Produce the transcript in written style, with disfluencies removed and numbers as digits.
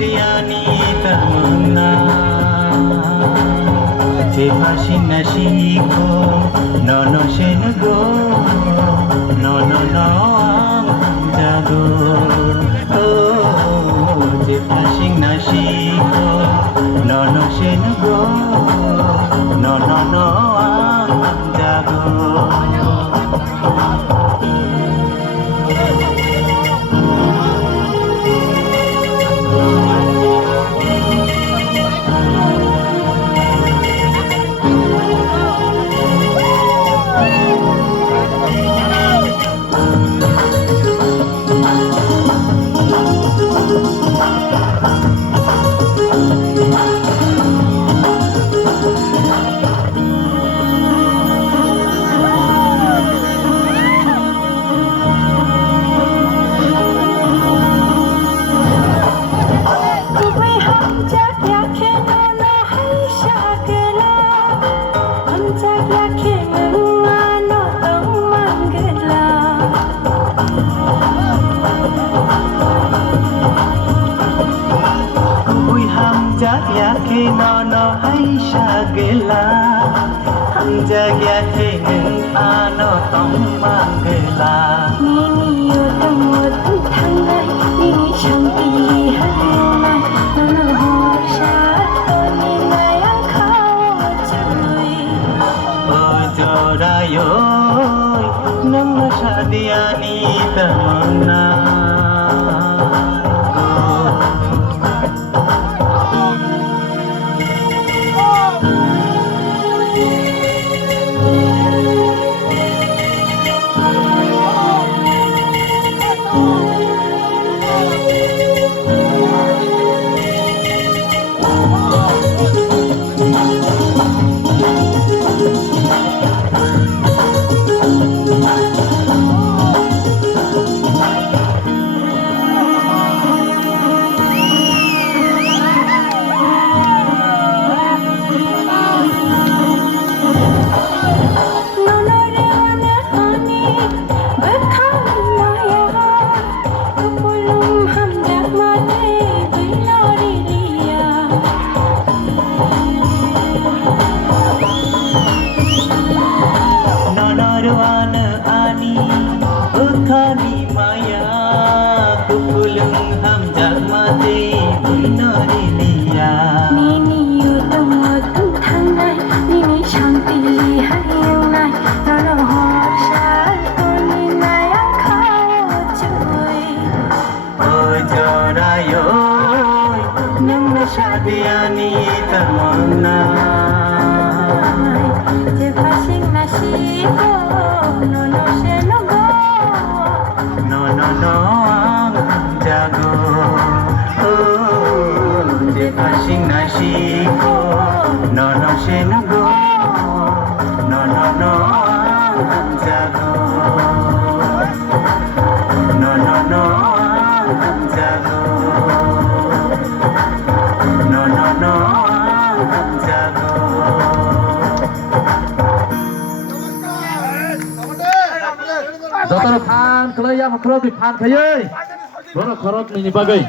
Diani tamuna je pashin nashiko no no shenugo no no no jago oh je pashin nashiko no no shenugo no no no jago Yake no no hai shagela ham jagya the nang ano tong mangela nini yo tong tu thang nai nini shanti hanai no ho sha to ni nai ang khao chui o jora yo nang shadia ni tamna Shadiani tamna je pasing nashiko no no shenugo no no no jago oh je pasing nashiko no no shenugo no no no jago no no no jago no no no jago Jatara phan kelai yang khro bi phan khayai. Rono khorot ni bagai.